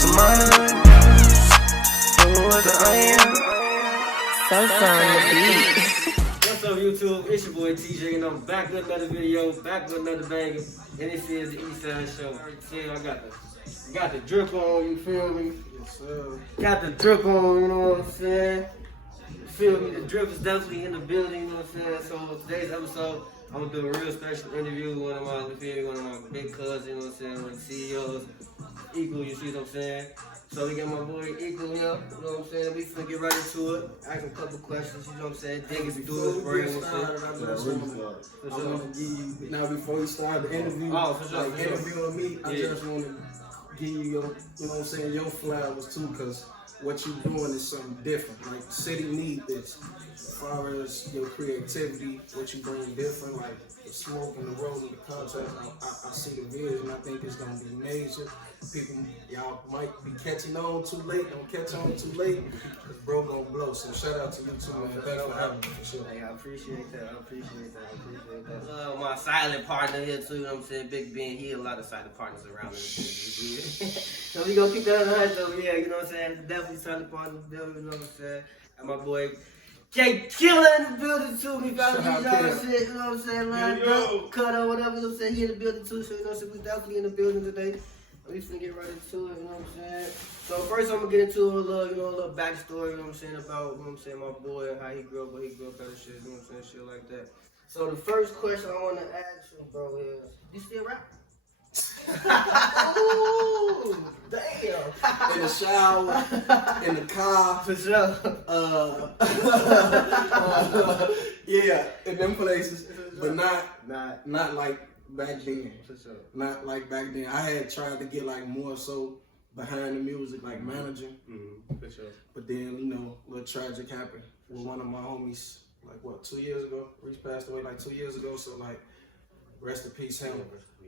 some money. With the onion. So on the beat. What's up, YouTube? It's your boy TJ, and I'm back with another video, back with another banger. And this is the Eastside show. Yeah, I got the drip on, you feel me? Yes, sir. Got the drip on, you know what I'm saying? You feel me? The drip is definitely in the building, you know what I'm saying? So today's episode, I'm gonna do a real special interview with one of my big cousins, you know what I'm saying? One of the CEOs, Equal, you see what I'm saying? So we got my boy Equal here, you know what I'm saying? We finna get right into it, ask him a couple questions, you know what I'm saying? Dig into his brain and shit. I want to give you, now before we start the interview, interviewing me, I just want to give you your, you know what I'm saying, your flowers too, because what you doing is something different. Like, the city need this. As far as your creativity, what you bring different, like the smoke and the roll and the content, I see the vision. I think it's gonna be major. People, y'all might be catching on too late. Don't catch on too late, cause bro gonna blow. So shout out to you too, man. Thanks for having me for sure. Hey, I appreciate that. My silent partner here too, you know what I'm saying? Big Ben, he a lot of silent partners around him. So we gonna keep that on the hush though, yeah, you know what I'm saying? Definitely silent partners, definitely, you know what I'm saying? And my boy Jay Killer in the building too. We got these y'all shit, you know what I'm saying? Lined up, cut or whatever, you know what I'm saying? He in the building too, so you know what I'm saying? We definitely in the building today. We finna get right into it, you know what I'm saying? So first I'm gonna get into a little backstory, you know what I'm saying, about, you know what I'm saying, my boy, how he grew up, where he grew up, other shit, you know what I'm saying, shit like that. So the first question I wanna ask you, bro, is, you still rap? Ooh, damn. In the shower, in the car. For sure. Yeah, in them places, but not like back then. For sure. Not like back then. I had tried to get like more so behind the music, like managing. For sure. But then, you know, a little tragic happened with one of my homies, like what, 2 years ago? Reese passed away like 2 years ago, so like, rest in peace, him.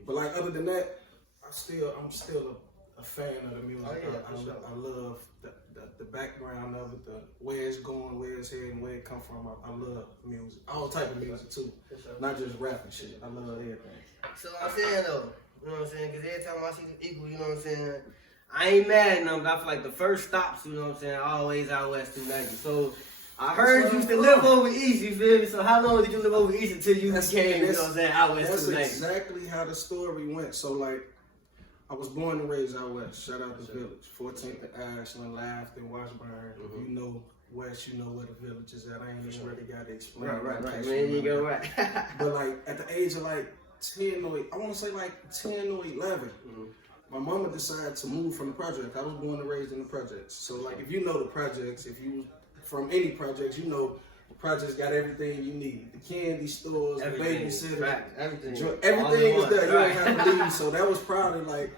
But like, other than that, I'm still a fan of the music. I love the background of it, the where it's going, where it's heading, where it come from. I love music, all type of music too, not just rap and shit. I love everything. So I'm saying though, you know what I'm saying? Because every time I see the Equal, you know what I'm saying? I ain't mad at them, but I feel like the first stops, you know what I'm saying, always out west 290. So I heard you used to live over east, you feel me? So how long did you live over east until you became, you know what I'm saying, out west 290? That's exactly how the story went. So like, I was born and raised out west. Shout out the village. 14th to Ashland, Laughton, Washburn. If you know west, you know where the village is at. I ain't even really got to explain. Right. Man, you go right. But like, at the age of like 10 or, I want to say like 10 or 11, my mama decided to move from the project. I was born and raised in the projects. So like, if you know the projects, if you from any projects, you know the projects got everything you need. The candy stores, the babysitter, everything is there. You don't have to leave. So that was probably like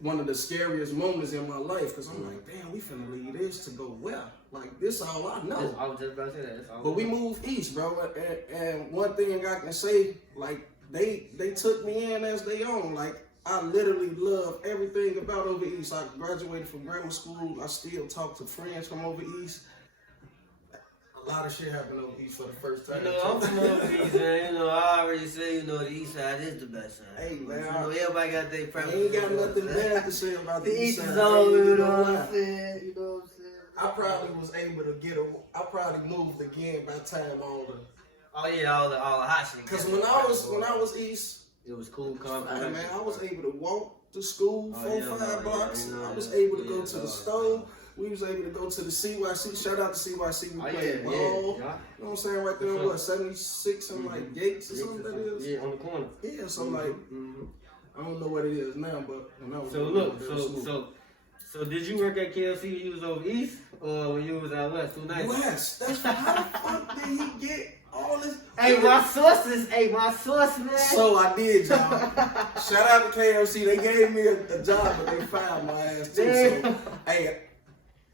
one of the scariest moments in my life, because I'm like, damn, we finna leave this to go where? Like, this all I know. I was just about to say that. But we moved east, bro. And one thing I can say, like, they took me in as they own. Like, I literally love everything about over east. I graduated from grammar school. I still talk to friends from over east. A lot of shit happened over east for the first time. You know, I'm from over east, man. You know, I already say, you know, the east side is the best side. Hey, man. You know, everybody got their preference. I ain't got nothing bad to say about the east side. Is on, you know what I'm saying? You know what I'm saying? I probably was able to I probably moved again by the time all the hot shit. Because when I was east, it was cool, man, I was able to walk to school 4-5 blocks. I was able to go to the store. We was able to go to the CYC. Shout out to CYC. We played ball. You know what I'm saying? Right there on 76 and like Gates or something that is. Yeah, on the corner. Yeah, so like, I don't know what it is now, but when I was So did you work at KFC when you was over east, or when you was out west? West. That's how the fuck did he get all this? Hey, my source, man. So I did, y'all. Shout out to KFC. They gave me a job, but they fired my ass too. So, hey.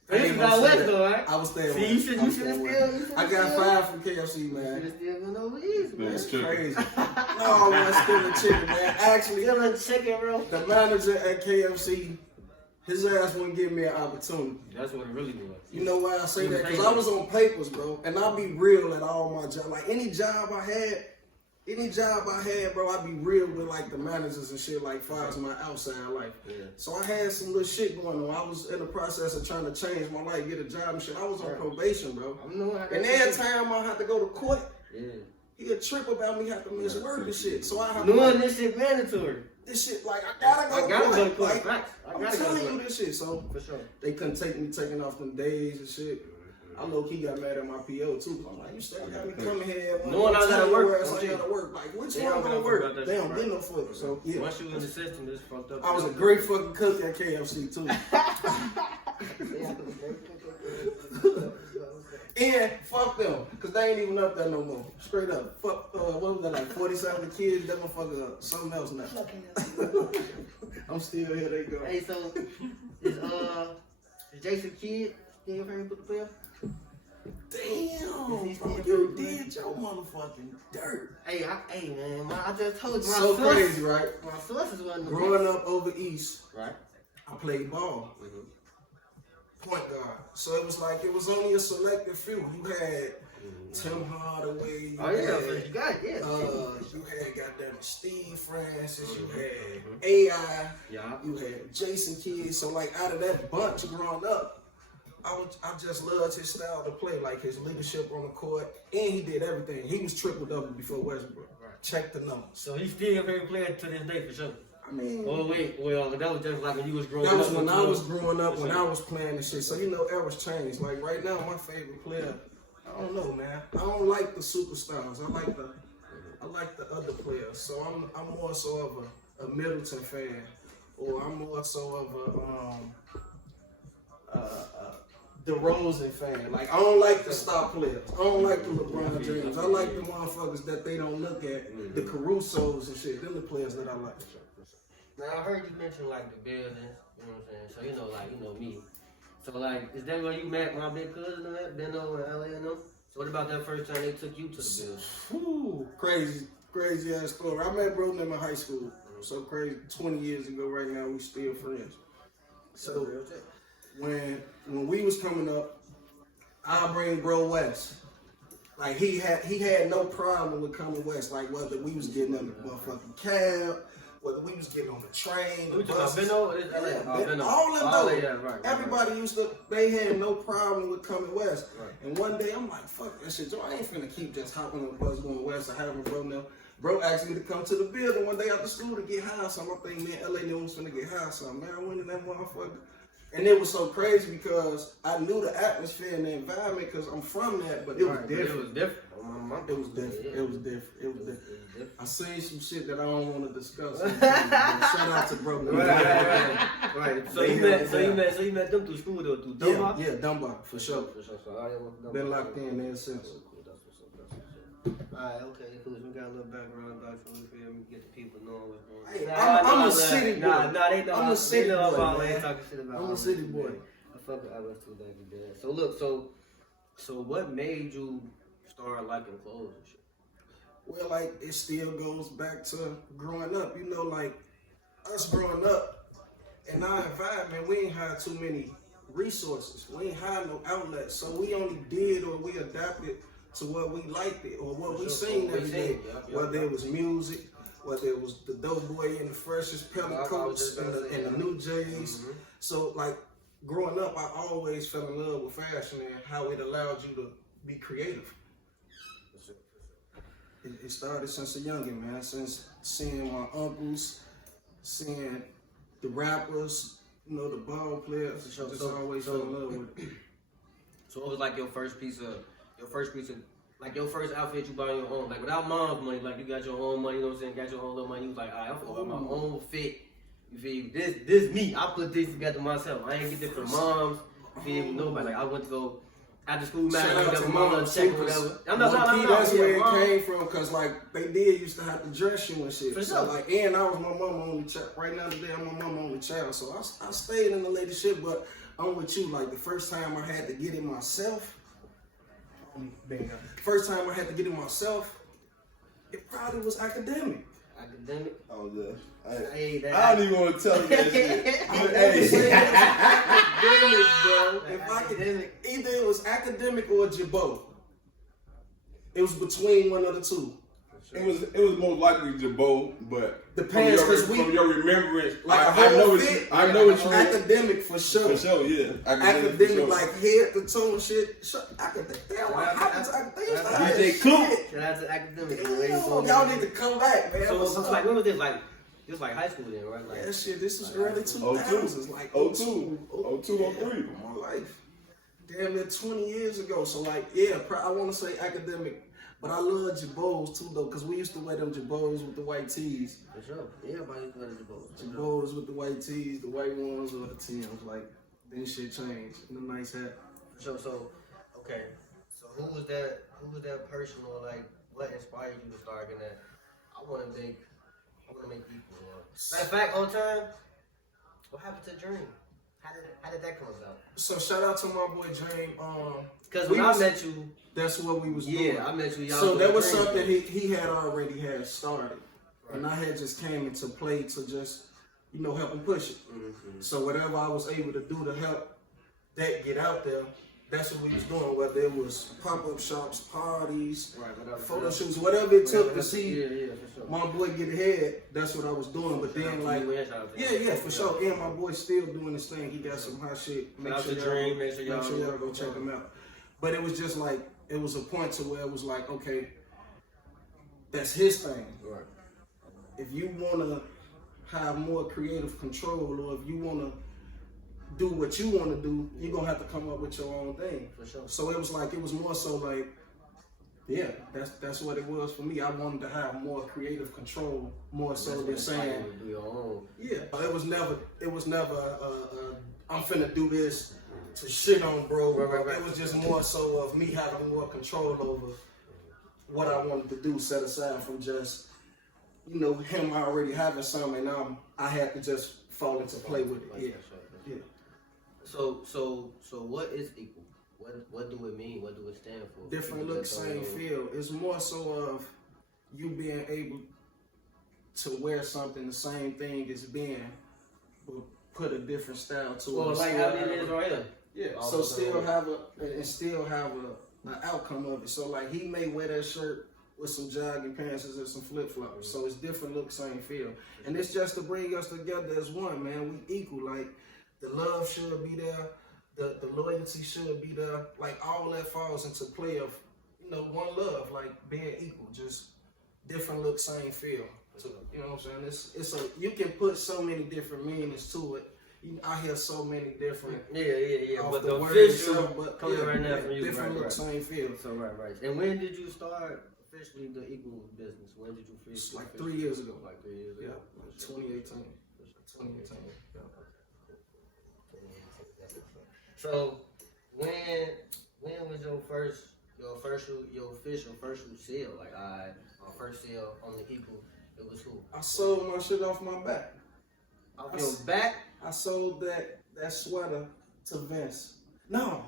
You was out west though, right? I was staying west. You should still. I got fired from KFC, man. You should still been over east, man. That's crazy. No, man, still a chicken, man. Actually, still a chicken, bro. The manager at KFC, his ass wouldn't give me an opportunity. That's what it really was. You know why I say that? Because I was on papers, bro. And I'll be real at all my jobs. Like, any job I had, any job I had, bro, I'd be real with like the managers and shit, like far as my outside life. Yeah. So I had some little shit going on. I was in the process of trying to change my life, get a job and shit. I was on probation, bro. And every time I had to go to court, he'd trip about me having to miss work and shit. So I have to this shit mandatory. This shit, like, I gotta go to court. Like, I'm telling you this shit. So for sure, they couldn't take me taking off them days and shit. I low-key got mad at my PO too. I'm like, you still got me coming here. Knowing I gotta work. I gotta work. Like, which one gonna work? They don't get no fuck. So, yeah. Once you in the system, it's fucked up. I was a great fucking cook at KFC too. And fuck them, cause they ain't even up there no more. Straight up. Fuck, what was that, like 47 kids? That motherfucker something else now. I'm still here, they go. Hey, so, is Jason Kidd still your favorite football player? Damn, bro, you did your motherfucking dirt. Hey, man, I just told you. So crazy, right? My sources wasn't growing up over East, right? I played ball. Point guard. So it was like, it was only a selective few. You had Tim Hardaway. You had goddamn Steve Francis. You had AI. You had Jason Kidd. So like out of that bunch growing up, I just loved his style to play, like his leadership on the court, and he did everything. He was triple double before Westbrook. Right. Check the numbers. So he's still your favorite player to this day for sure. I mean, that was just like when you was growing up. That was when I was growing up, when I was playing and shit. So you know, eras changed. Like right now, my favorite player, I don't know, man. I don't like the superstars. I like the other players. So I'm more so of a Middleton fan, or I'm more so of a DeRozan fan. Like I don't like the star players. I don't like the LeBron James. I like the motherfuckers that they don't look at, the Carusos and shit. Them the players that I like. Now I heard you mention like the buildings, you know what I'm saying? So you know me. So like, is that where you met my big cousin and that? Been over in LA and them? So what about that first time they took you to the building? Crazy ass story. I met bro in high school. So crazy. 20 years ago right now, we still friends. So when we was coming up, I bring bro west. Like he had no problem with coming west. Like whether we was getting on the motherfucking cab, whether we was getting on the train, the buses, all of them. Right, everybody used to. They had no problem with coming west. Right. And one day I'm like, fuck that shit, Joe. I ain't finna keep just hopping on the bus going west or having bro now. Bro asked me to come to the building one day after school to get high. So I think man, LA niggas was finna get high. So man, I went in that motherfucker. And it was so crazy because I knew the atmosphere and the environment because I'm from that, but it was different. It was different. I seen some shit that I don't want to discuss. Shout out to bro. Right. So you met them through school though, through Dunbar? Yeah, Dunbar for sure. Been locked in ever since. Alright, okay, cool. We got a little background about you. We feel me, get the people knowing what's going on. Hey, I'm a city boy. They know. I'm a city boy. Talking shit about. I'm a city boy. I fuck with LS too, Dad. So look, so what made you start liking clothes and shit? Well, like it still goes back to growing up. You know, like us growing up in our environment, we ain't had too many resources. We ain't had no outlets, so we only did or we adapted to what we liked it or what we seen every day. Whether it was music, whether it was the dope boy in the freshest pelly coats and the new J's. So like growing up, I always fell in love with fashion and how it allowed you to be creative. It started since a youngin', man. Since seeing my uncles, seeing the rappers, you know, the ball players. Just always fell in love with it. So what was like your first piece of, like your first outfit you bought on your own? Like without mom's money, like you got your own money, you know what I'm saying? Got your own little money. You was like, all right, I'm gonna buy my own fit. You feel me? This me. I put this together myself. I ain't get this from mom's. You feel me? Nobody. Like I went to go after school, man. Shout out to mama check or whatever. That's where it came from, cause like they did used to have to dress you and shit. For sure. So like, and I was my mama only child. Right now today, I'm my mama only child. So I stayed in the lady shit, but I'm with you. Like the first time I had to get it myself. First time I had to get it myself, it probably was academic. Academic? Oh yeah. I don't even want to tell you that shit. Academic, bro. If academic. Either it was academic or Jabot. It was between one of the two. It was most likely Jabot, but the pants from your remembrance, like I know what you academic for sure. For sure, yeah. Academic, for sure. like head to toe shit. Academic. Damn, what happened to academic? DJ Cool. Shout out to academic. Damn, y'all need to come back, man. So it's like, when was this? Like, it was like high school then, right? Like, yeah, shit, this was early 2000s. Like 02, 03. My life. Damn near 20 years ago. So like, yeah, I want to say academic. But I love Jabos too, though, because we used to wear them Jabos with the white tees. for sure. Everybody used to wear the Jabos. Jabos with the white tees, the white ones or the Tims. Like, then shit changed. And a nice hat. For sure. So, okay. So who was that person, or like, what inspired you to start getting that? I want to make people. Matter of fact, on time, what happened to Dream? How did that come about? So shout out to my boy Dream. Because when I met you, that's what we was doing. yeah, I met you. Y'all So that was Dream. something he had already started. Right. And I had just came into play to just, help him push it. Mm-hmm. So whatever I was able to do to help that get out there, that's what we was doing. Whether it was pop-up shops, parties, photo shoots, whatever it took to see for sure. my boy get ahead, that's what I was doing. But then for sure. And my boy's still doing this thing. He got some hot shit. Make sure y'all go check him out. But it was just like, it was a point to where it was like, okay, that's his thing. Right. If you want to have more creative control, or if you want to do what you want to do, you're going to have to come up with your own thing. For sure. So it was more so like, yeah, that's what it was for me. I wanted to have more creative control, more so than saying, do your own. yeah. It was never, I'm finna do this to shit on bro. Right. It was just more so of me having more control over what I wanted to do, set aside from just, him already having something, and I had to just fall into play with it. Yeah. So what is equal? What do it mean? What do it stand for? Different look, same feel. It's more so of you being able to wear something the same thing as being, but put a different style to it. Well, like how it is right here. Yeah. So still have an outcome of it. So like he may wear that shirt with some jogging pants and some flip flops. So it's different look, same feel. And it's just to bring us together as one, man. We equal. Like the love should be there. The loyalty should be there. Like all that falls into play of, one love, like being equal, just different look, same feel. So, you know what I'm saying? You can put so many different meanings to it. I hear so many different. Yeah. Off But the the word official itself, coming right now from you. Different look, Right. same feel. So right. And when did you start officially the equal business? When did you It's officially? like 3 years ago. Like 3 years ago. Yeah, like 2018. 2018. Yeah. So when was your official first sale? Like my first sale on the equal, it was who? I sold my shit off my back. Off your back? I sold that sweater to Vince. No,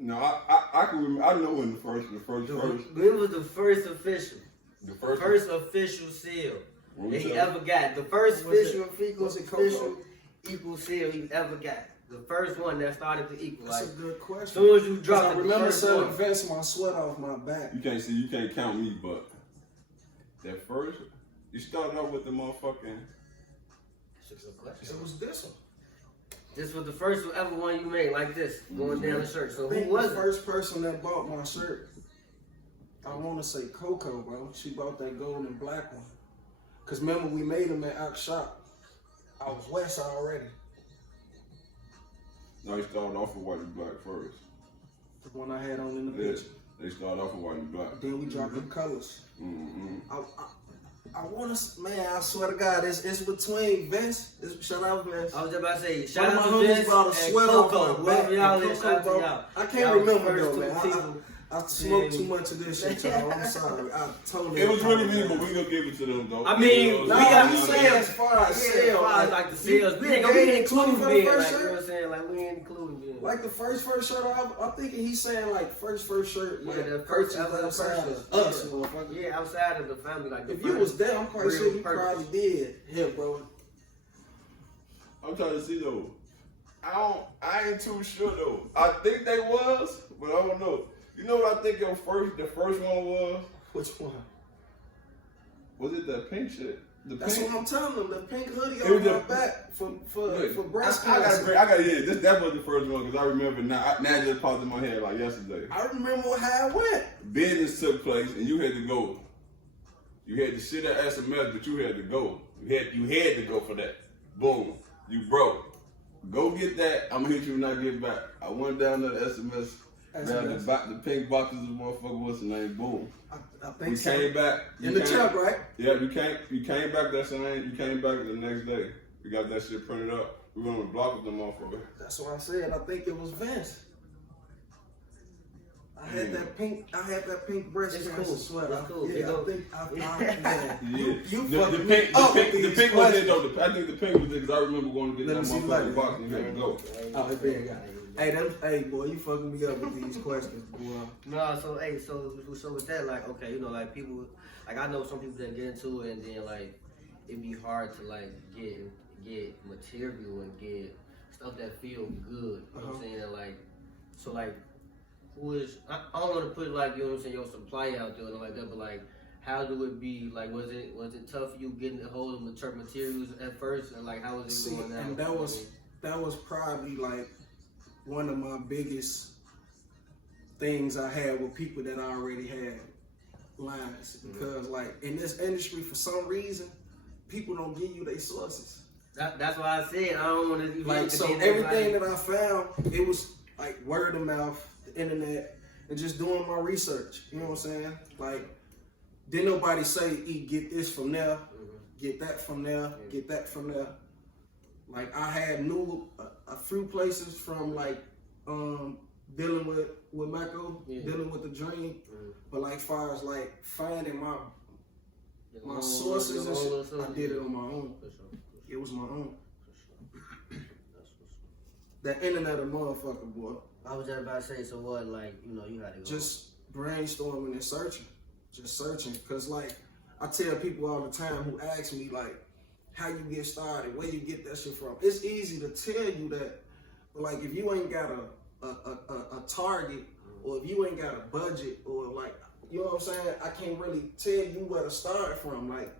I can remember. I know when the first. When was the first official? The first. First official sale What that was he that? ever got. The first official Coco? equal sale he ever got. The first one that started to equal. That's Like, a good question. as soon as you 'Cause dropped I it, remember the first selling one. Vince my sweater off my back. You can't count me, but that first, you started off with the motherfucking. It was this one. This was the first ever one you made like this, going down the shirt. So I think who was the it? first person that bought my shirt, I want to say Coco, bro. She bought that gold and black one. Because remember, we made them at our shop. I was West already. No, you started off with white and black first. The one I had on in the Yeah, picture. they started off with white and black. Then we dropped the colors. Mm-hmm. I want to, man, I swear to God, it's between Vince. Shout out Vince. I was just about to say, One shout of my out to homies Vince bought a and sweater off Coco. my back. Whoever y'all and is, Coco, shout out to bro. y'all. I can't Y'all remember first though, two man. people. I smoked too much of this shit, y'all. I'm sorry. I totally. It was really me, but we gonna give it to them though. I mean, we got I'm saying as far as sales, like the sales. We ain't include for the being, first like, you know shirt. what I'm saying? Like, we ain't including being. Like the first shirt, I'm thinking he's saying like first shirt. Yeah, Like, the first purchased ever outside first of us, shirt. motherfucker. Yeah, outside of the family, like the If you was there, I'm quite real sure you purchase. probably did. Yeah, bro. I'm trying to see though. I ain't too sure though. I think they was, but I don't know. You know what I think the first one was? Which one? Was it that pink shit? That's what I'm telling them. The pink hoodie It was on my back for breast cancer. I gotta hear it. That was the first one because I remember now. Now it just popped in my head like yesterday. I remember how it went. Business took place and you had to go. You had to sit at SMS, but you had to go. You had to go for that. Boom. You broke. Go get that. I'm gonna hit you when I get back. I went down to the SMS. Down the pink boxes of motherfucker, what's the name? Boom. I think we came back. In the truck, right? Yeah, you came back that same. You came back the next day. We got that shit printed up. We went on the block with them motherfucker. That's what I said. I think it was Vince. I had that pink breast cancer sweater. It's cool. Yeah, I think man. You the fucking me up with these pink was it questions. though. I think the pink was it because I remember going to get that motherfucking box and you had to go. Oh, it been got it. Hey, boy, you fucking me up with these questions, boy. No, so with that, like, okay, you know, like people, like I know some people that get into it and then like it'd be hard to like get material and get stuff that feel good. You know what I'm saying? And like, so like, who is? I don't want to put like, you know what I'm saying, your supply out there and like that, but like, how do it be? Like, was it tough for you getting a hold of materials at first, and like, how was it going out? And that was probably like one of my biggest things I had with people that I already had lines. Because like in this industry, for some reason, people don't give you their sources. That's why I said I don't want to like. So everything that I found, it was like word of mouth, the internet, and just doing my research. You know what I'm saying? Like, didn't nobody say, get this from there, get that from there, get that from there. Like I had knew a few places from like dealing with Mecco, dealing with the dream, but like far as like finding my sources and shit, I did it on my own. It was my own. That internet a motherfucker, boy. I was just about to say, so what, like, you know, you had to go. Just brainstorming and searching. Just searching. Cause like I tell people all the time who ask me like, how you get started, where you get that shit from. It's easy to tell you that, but like if you ain't got a target, or if you ain't got a budget, or like, you know what I'm saying, I can't really tell you where to start from. Like,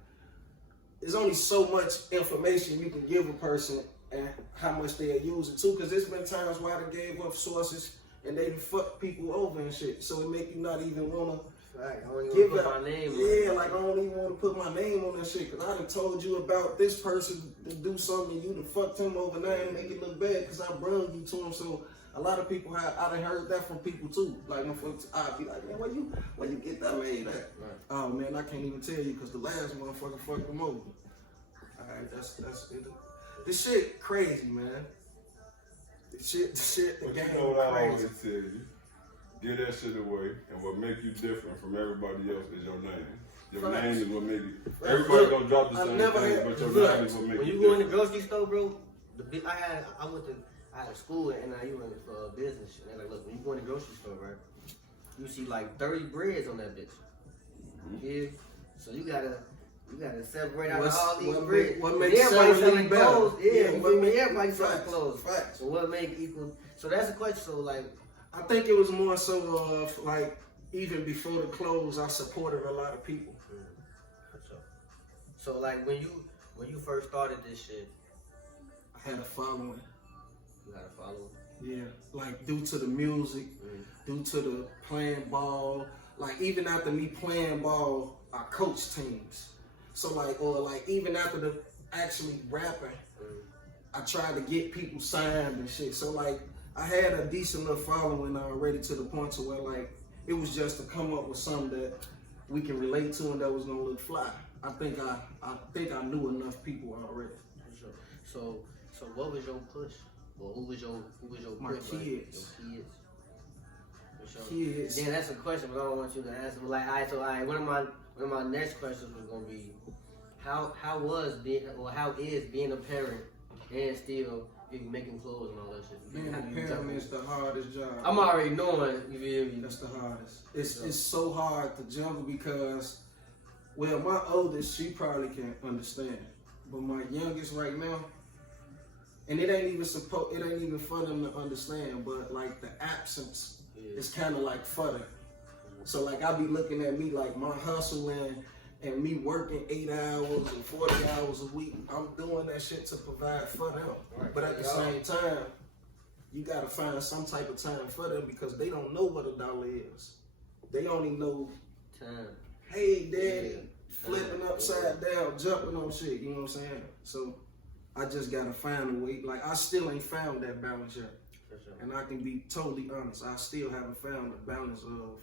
there's only so much information you can give a person and how much they'll use it too, because there's been times where I done gave up sources and they fuck people over and shit, so it make you not even wanna I don't even put my name on it. like I don't even want to put my name on that shit, because I done told you about this person to do something, you done fucked him over now and make it look bad because I brung you to him. So a lot of people I done heard that from people too. Like my folks, I'd be like, man, where you get that made at? Right. Oh man, I can't even tell you because the last motherfucker fucked him over. Alright, that's it. This shit crazy, man. The shit, the But game you know what I crazy. always tell you? Give that shit away, and what make you different from everybody else is your name. Your name is what make you. Everybody gonna drop the same thing, but your name is what make when you you go in the different. grocery store, bro, I had a school and you went for business. And they're like, look, when you go in the grocery store, right, you see like 30 breads on that bitch. Yeah, so you gotta separate out all these breads. What makes everybody selling selling clothes? Yeah, everybody facts, selling clothes. Facts. So what make equal? So that's the question. So like, I think it was more so of like even before the close, I supported a lot of people. So like when you first started this shit, I had a following. you had a following. Yeah, like due to the music, due to the playing ball. Like even after me playing ball, I coached teams. So like, or like even after the actually rapping, I tried to get people signed and shit. So like, I had a decent enough following already to the point to where like, it was just to come up with something that we can relate to and that was gonna look fly. I think I knew enough people already. So what was your push? Well, who was your My push? kids. Your kids. For sure. Kids. Then that's a question, but I don't want you to answer. Like, one of my next questions was gonna be, how is being a parent and still making clothes and all that shit? Being a parent is the hardest job. I'm already knowing, you feel me? That's the hardest. It's so hard to juggle because, well, my oldest, she probably can't understand. But my youngest right now, and it ain't even for them to understand, but like the absence is kind of like for them. So like I be looking at me like my hustling and me working 8 hours or 40 hours a week, I'm doing that shit to provide for them. Right. But at the same time, you gotta find some type of time for them because they don't know what $1 is. They only know time. Hey, daddy, flipping upside down, jumping on shit. You know what I'm saying? So I just gotta find a way. Like I still ain't found that balance yet. For sure. And I can be totally honest. I still haven't found the balance of.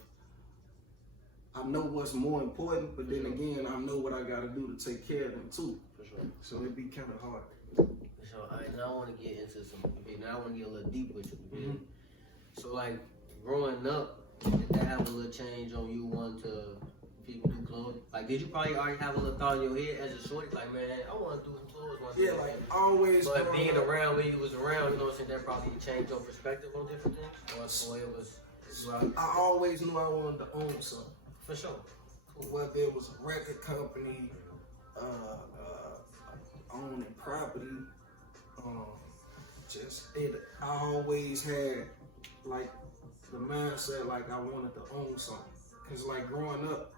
I know what's more important, but then again, I know what I gotta do to take care of them too. For sure. So it'd be kind of hard. For sure. All right, now I want to get into some. Now I want to get a little deep with you. Mm-hmm. So like growing up, did that have a little change on you wanting to people do clothes? Like, did you probably already have a little thought in your head as a shorty, like, man, I want to do some clothes one day? Yeah, like always. But being around when you was around, you know what I'm saying, that probably changed your perspective on different things? Or it was. I always knew I wanted to own something. For sure. Whether it was a record company, owning property, I always had like the mindset like I wanted to own something. Cause like growing up,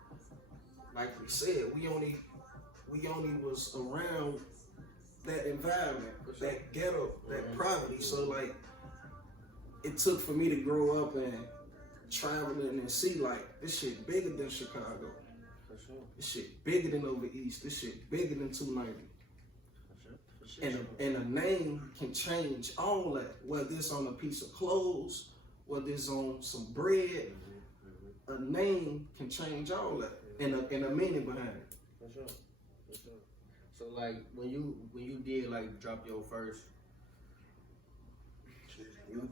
like we said, we only was around that environment, that ghetto, that poverty. So like it took for me to grow up and traveling and see like this shit bigger than Chicago. For sure. This shit bigger than over East. This shit bigger than 290. For sure. And a name can change all that. Whether it's on a piece of clothes, whether it's on some bread, a name can change all that. And a meaning behind it. For sure. For sure. So like when you did like drop your first, your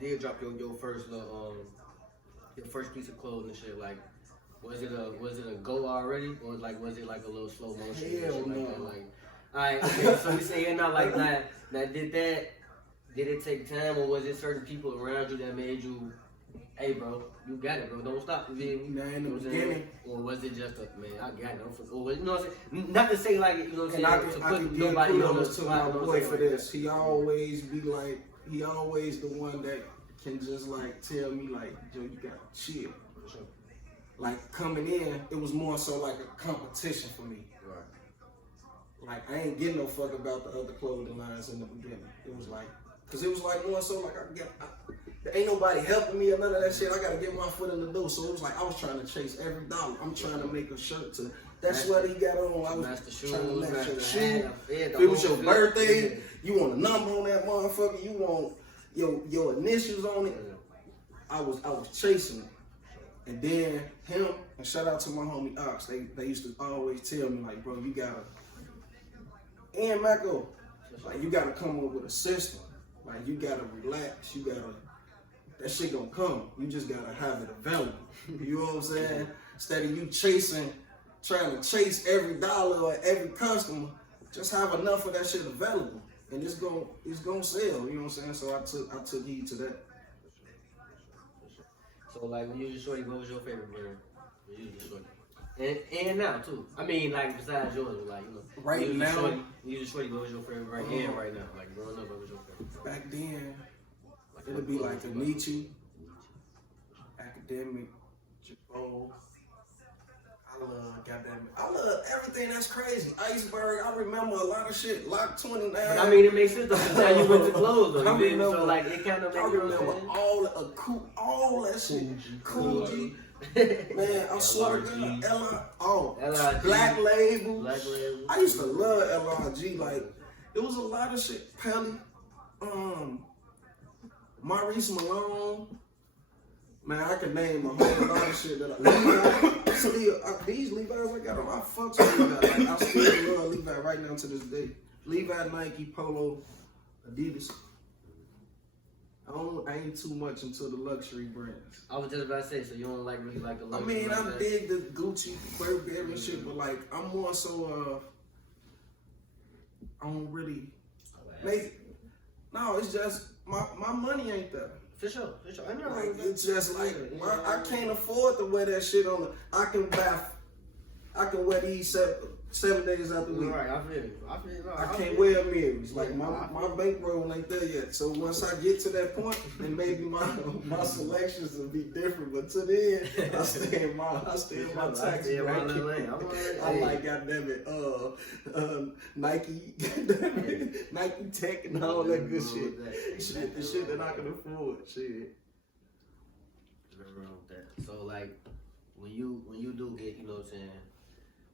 first little your first piece of clothes and shit, like, was it a go already, or like was it like a little slow motion? Hell no. Like, alright, okay, so we say you're not like that. Now, did it take time, or was it certain people around you that made you, hey, bro, you got it, bro, don't stop, you feel me? Nah, in the beginning. Or was it just a, man, I got it, or, you know what I'm saying? Not to say like, you know what I'm saying, to put nobody on the spot. My boy for this. He always be like, he always the one that can just like tell me like, yo, you gotta chill. Sure. Like coming in, it was more so like a competition for me. Right. Like I ain't getting no fuck about the other clothing lines in the beginning. It was like, cause it was like more so like there ain't nobody helping me or none of that shit. I gotta get my foot in the door. So it was like I was trying to chase every dollar. I'm trying to make a shirt to. That's what he got on. I was trying to match your shoe. If it was your birthday, you want a number on that motherfucker. You want your initials on it. I was chasing it. And then him, and shout out to my homie Ox, they used to always tell me like, bro, you gotta, and Mako, like you gotta come up with a system. Like you gotta relax, that shit gonna come. You just gotta have it available. You know what I'm saying? Instead of you trying to chase every dollar or every customer, just have enough of that shit available. And it's gonna sell, you know what I'm saying? So I took heed to that. So like when you was shorty, what was your favorite brand? When you was shorty, and now too. I mean, like besides yours, like right you now. Shorty, you was shorty, what was your favorite brand? And right now, like growing up, what was your favorite? Back then, like, it'd be like a Nietzsche, Academic, Jabot. I love everything that's crazy. Iceberg, I remember a lot of shit. Lock 29. But I mean, it makes sense though. How you went to clothes though. So like, it kind of makes sense. I remember all that shit. Coogee. Man, I swear to God, LIG. Black Label. I used to love LIG. Like, it was a lot of shit. Pelly. Maurice Malone. Man, I can name a whole lot of shit that these Levi's I got on, I fucks with Levi. Like, I still love Levi right now to this day. Levi, Nike, Polo, Adidas. I ain't too much into the luxury brands. I was just about to say, so you don't really like the luxury brands? I mean, I dig the Gucci, Burberry and shit, but like, I'm more so, I don't really make, no, it's just, my money ain't there. For sure. I know. Like, it's just like, I can't afford to wear that shit on I can buy I can wear these 7 days out the week. Right, I feel it. I can't wear mirrors. Like my bankroll ain't there yet. So once I get to that point, then maybe my selections will be different. But to then, I stay in my taxi bracket. I like goddamn it, Nike, Nike Tech and all that good shit. The shit that I can afford. Shit. Nothing wrong with that. So like when you do get, you know what I'm saying,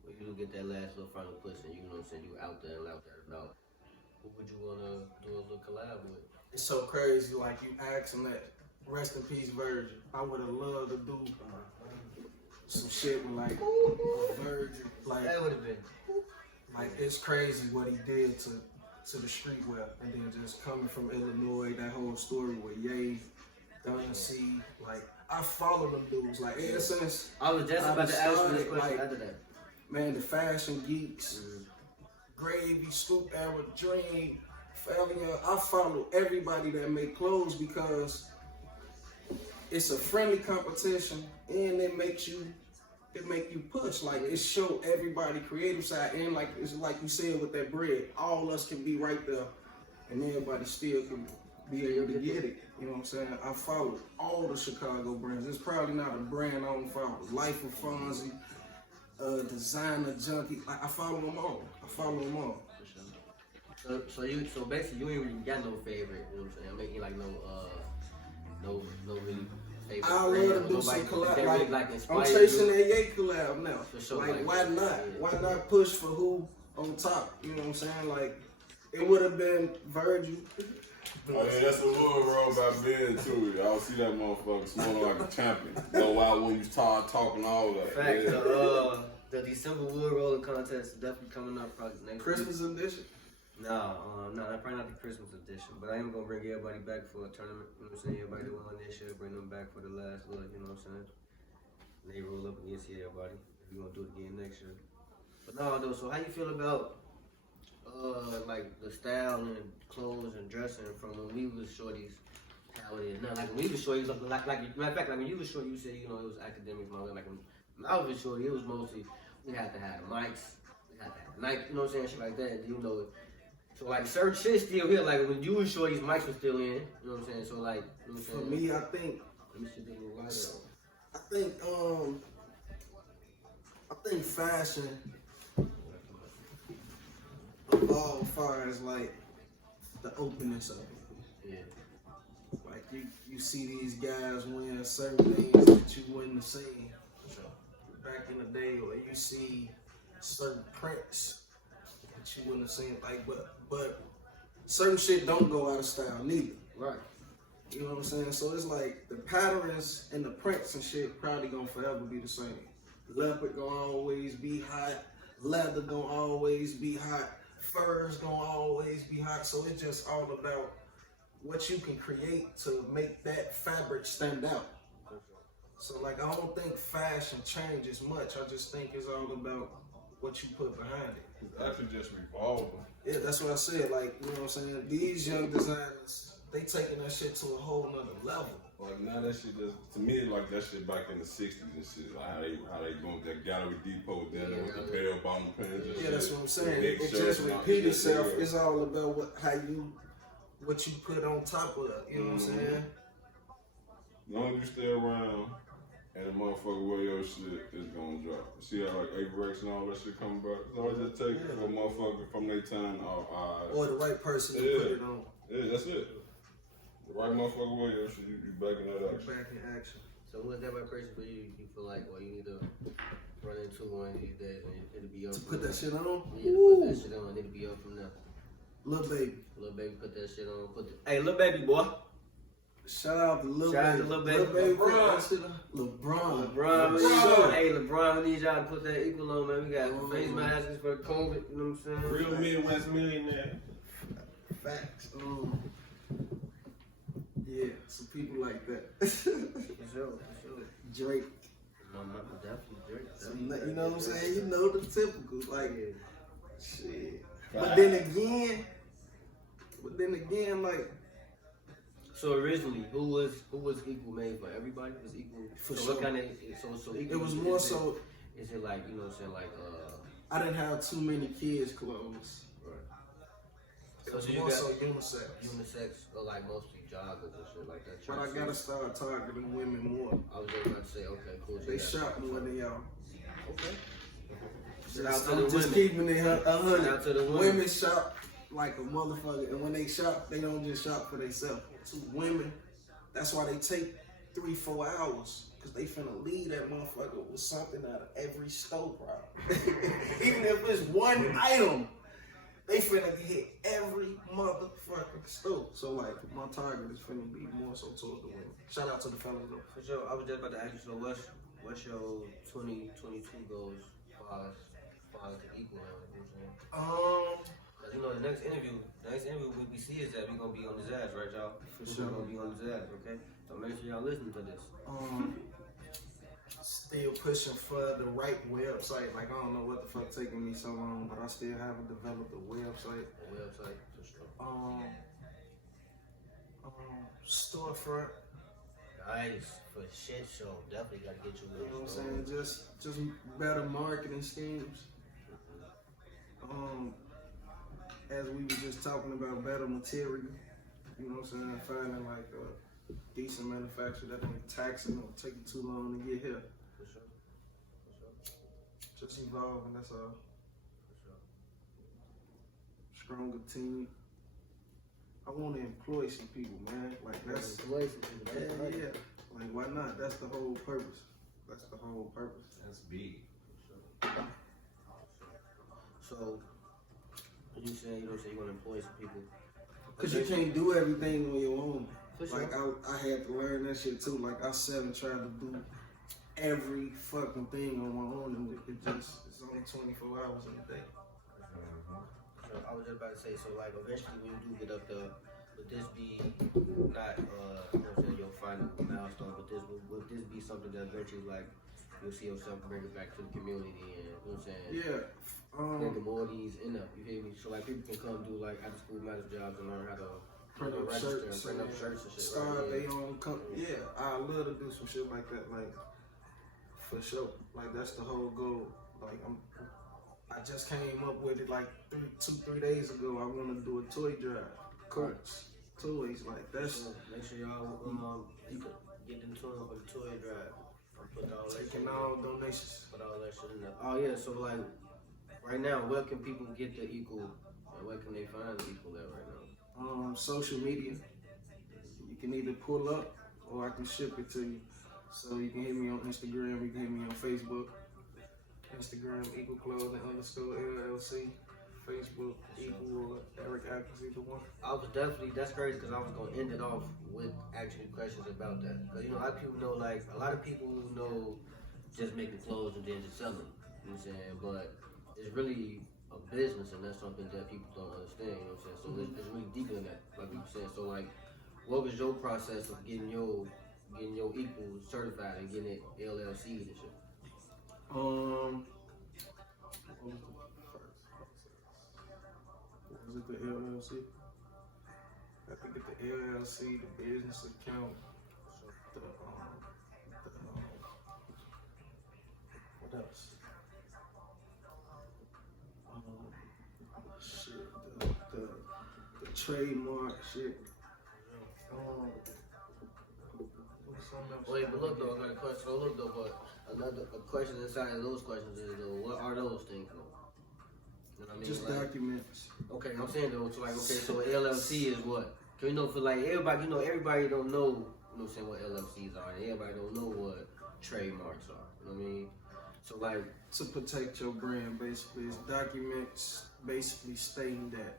when you do get that last little final push and you know what I'm saying, you out there about who would you wanna do a little collab with? It's so crazy, like you asking that. Rest in peace, Virgin. I would have loved to do some shit with like a Virgin. Like That would have been. Like it's crazy what he did to the streetwear, and then just coming from Illinois, that whole story with Ye, Gun C, like I follow them dudes. Like ever since I was just about to ask you this question like, after that. Man, the fashion geeks, Gravy, Scoop Era, Dream, Fabian, I follow everybody that make clothes because it's a friendly competition and it make you push. Like it show everybody creative side, and like it's like you said with that bread, all us can be right there and everybody still can be able to get it. You know what I'm saying? I follow all the Chicago brands. It's probably not a brand I don't follow. Life of Fonzie, Designer Junkie. Like I follow them all. So basically you ain't really got no favorite, you know what I'm saying? I'm making like no really favorite. I love to do some collab. Like, I'm chasing chasing that Ye collab now. Sure, like why not? Yeah. Why not push for who on top? You know what I'm saying? Like it would have been Virgil. Oh yeah, that's a little wrong by Ben too. Y'all see that motherfucker smelling like a champion. Go out when you start talking all that. Fact, yeah. The December wood roller contest is definitely coming up probably next Christmas week. edition. No, probably not the Christmas edition, but I am gonna bring everybody back for a tournament. You know what I'm saying? Everybody that won this year, bring them back for the last look. You know what I'm saying? And they roll up and you see everybody. We're gonna do it again next year. But no, though. So how you feel about like the style and clothes and dressing from when we was shorties? How it is now? Like when we was shorties, like matter of fact, like when you was short, you said it was academics. Like when I was shorty, it was mostly we had to have mics, we had to have Nike. You know what I'm saying? Shit like that. You know. So like certain shit still here, like when you was short, these mics were still in. You know what I'm saying? So like, you know what I'm saying? For me, I think. Let me see the little light I think fashion evolved as far as like the openness of it. Yeah. Like you see these guys wearing certain things that you wouldn't have seen back in the day, or you see certain prints that you wouldn't have seen. Like, but certain shit don't go out of style neither. Right. You know what I'm saying? So it's like the patterns and the prints and shit probably gonna forever be the same. Leopard gonna always be hot. Leather gonna always be hot. Furs gonna always be hot. So it's just all about what you can create to make that fabric stand out. So like I don't think fashion changes much. I just think it's all about what you put behind it. It's actually just revolving. Yeah, that's what I said. Like, you know what I'm saying? These young designers, they taking that shit to a whole nother level. Like now that shit just to me like that shit back in the '60s and shit. Like how they going with that Gallery Depot down there with the bell bottom pants and shit. Yeah, that's what I'm saying. Big It shirts just and all repeat that. itself. Yeah. It's all about what you put on top of it. You know what I'm saying? As long as you stay around and the motherfucker wear your shit, it's gonna drop. See how like Averex and all that shit come back? It's all just take a motherfucker from their time Or the right person to put it on. Yeah, that's it. The right motherfucker wear your shit, you back in that action. Back in action. So what's that right person for you? You feel like, well, you need to run into one of these days and it'll be up. To put that shit on? Yeah, to put that shit on. It'll be up from there. Lil Baby. Lil Baby, put that shit on. Hey, Lil Baby, boy. Shout out to Lil Shout out Baby. to Lil Baby. Lil Baby. LeBron, Sure. hey, LeBron, we need y'all to put that equal on, man. We got face masks for COVID, you know what I'm saying? Real Midwest millionaire. Facts. Yeah, some people like that. For sure. Drake. No, definitely Drake. You know what I'm saying? You know the typical, like, shit. Right. But then again, like. So originally, who was equal made for everybody? Was equal For so sure. What kind of so equal? It was more so. Is it like, you know what I'm saying, like, I didn't have too many kids' clothes. So It's do you more got so unisex. unisex or like mostly joggers and shit like that? But I gotta start targeting women more. I was just about to say, okay, cool. They shop more than y'all. Okay. I'm just keeping it 100. Shout out to the Women shop like a motherfucker, and when they shop, they don't just shop for themselves. To women, that's why they take 3-4 hours. Cause they finna leave that motherfucker with something out of every store, bro. Even if it's one item, they finna hit every motherfucking store. So like, my target is finna be more so towards the women. Shout out to the fellas though. For sure. I was just about to ask you, so what's your 2022 goals far as the equal? You know what I'm saying? Cause you know the next interview we see is that we gonna be on his ass, right, y'all? For sure. We're gonna be on his ass, okay? So make sure y'all listen to this. Still pushing for the right website. Like, I don't know what the fuck taking me so long, but I still haven't developed a website. For sure. Storefront. Nice. For shit show. Definitely gotta get you You know what I'm saying? Just better marketing schemes. As we were just talking about, better material. You know what I'm saying? Finding like a decent manufacturer that ain't taxing or taking too long to get here. For sure. Just evolving, that's all. For sure. Stronger team. I want to employ some people, man. Like that's yeah. Like why not? That's the whole purpose. That's the whole purpose. That's big. So, you saying, you know, you want to employ some people? Cause you can't do everything on your own. For sure. Like I had to learn that shit too. Like I sat and tried to do every fucking thing on my own, and it's only 24 hours in a day. I was just about to say, so like eventually when you do get up there, would this be not you know what I'm saying, your final milestone, but would this be something that eventually like you'll see yourself bring it back to the community and you know what I'm saying? Yeah. Bring more of these in there, you feel me? So like people can come do like after school manager jobs and learn how to Print up shirts, print up shirts and shit. Start their own company. Yeah, I love to do some shit like that. Like for sure. Like that's the whole goal. Like I just came up with it like 2-3 days ago. I want to do a toy drive. Coats, toys, like that's. Make sure y'all you can get them toys for the toy drive. Put all that Taking all donations. Put all that shit in there. Oh yeah, so like right now, where can people get the equal? And where can they find the equal at right now? Social media. You can either pull up or I can ship it to you. So you can hit me on Instagram. You can hit me on Facebook. Instagram Equal Clothing _LLC. Facebook Equal Eric Atkins, either one. I was definitely, that's crazy because I was going to end it off with asking you questions about that. Because you know, a lot of people know just making clothes and then just selling them. You know what I'm saying? But it's really a business, and that's something that people don't understand. You know what I'm saying? So it's really deeper than that, like people saying. So like, what was your process of getting your equal certified and getting it LLC and shit? What was it, the LLC? I have to get the LLC, the business account, what else? Shit, the trademark shit. Wait, but look though, I got a question. So look though, but a question inside of those questions is though, what are those things though? You know what I mean? Just like, documents. Okay, I'm saying though, so like, okay, so LLC is what? Cause you know, for like everybody, you know, everybody don't know, you know what I'm saying, what LLCs are, and everybody don't know what trademarks are. You know what I mean? So like, to protect your brand, basically, it's documents basically stating that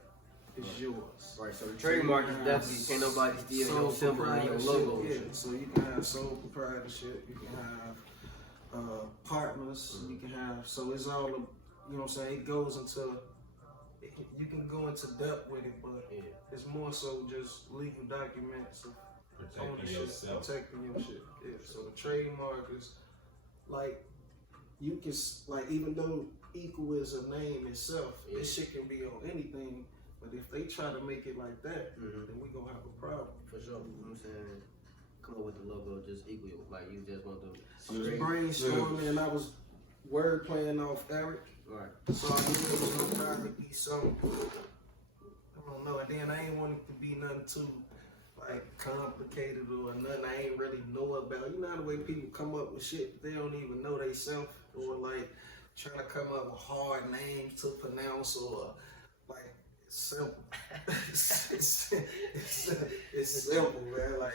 it's yours. Right. So the trademark is definitely can't nobody steal your symbol and your logo. Yeah. So you can have sole proprietorship. You can have partners. You can have. So it's all. You know what I'm saying? It goes into. You can go into depth with it, but it's more so just legal documents of Protecting yourself. Protecting your shit. Yeah. So the trademark is like you can like even though equal is a name itself, this shit can be on anything. But if they try to make it like that, then we gonna have a problem. For sure. You know what I'm saying? Come up with the logo just equal. Like you just want to. I was brainstorming and I was word playing off Eric. Right. So I knew it was gonna probably be something. I don't know. And then I ain't want it to be nothing too like complicated or nothing I ain't really know about. You know the way people come up with shit they don't even know they self, or like trying to come up with hard names to pronounce, or like it's simple. it's simple, man. Like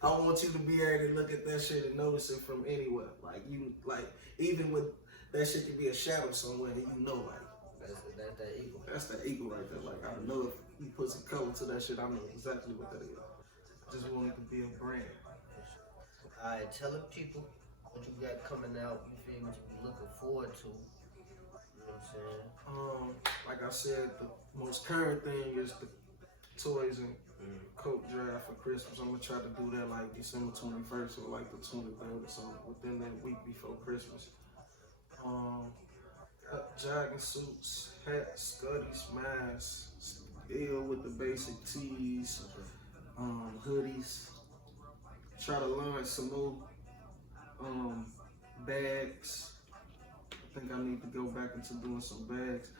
I want you to be able to look at that shit and notice it from anywhere. Like you, like even with that shit could be a shadow somewhere, and you know, like That's that eagle. that's that eagle right there. Like I know if you put some color to that shit, I know exactly what that is. Just want it to be a brand. Alright, tell the people what you got coming out. You feel what you be looking forward to. You know what I'm saying? Like I said, the most current thing is the toys and coat draft for Christmas. I'm gonna try to do that like December 21st or like the 23rd or something, within that week before Christmas. Got jogging suits, hats, studies, masks, still with the basic tees, hoodies. Try to launch some more bags. I think I need to go back into doing some bags.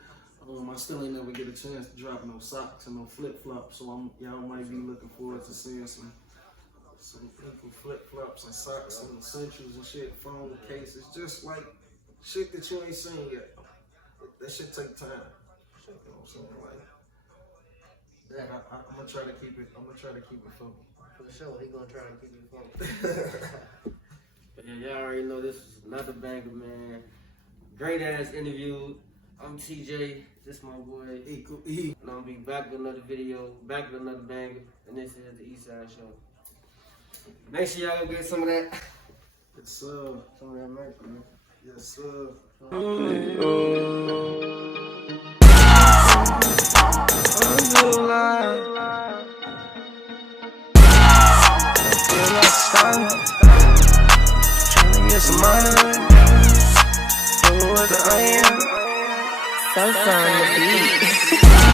I still ain't never get a chance to drop no socks and no flip flops, so y'all might be looking forward to seeing some people flip flops and socks and essentials and shit, phone cases, just like shit that you ain't seen yet. That shit take time. You know what I'm saying? Like, I'm gonna try to keep it. I'm gonna try to keep it focused. For sure, he gonna try to keep you focused. But yeah, y'all already know this is another banger, man. Great ass interview. I'm TJ. This my boy. Equal E. And I'll be back with another video, back with another banger. And this is the Eastside Show. Make sure y'all go get some of that. Yes, sir. Some of that merch, man. Yes, sir. Tryna get some money. With the onion. So on the beat.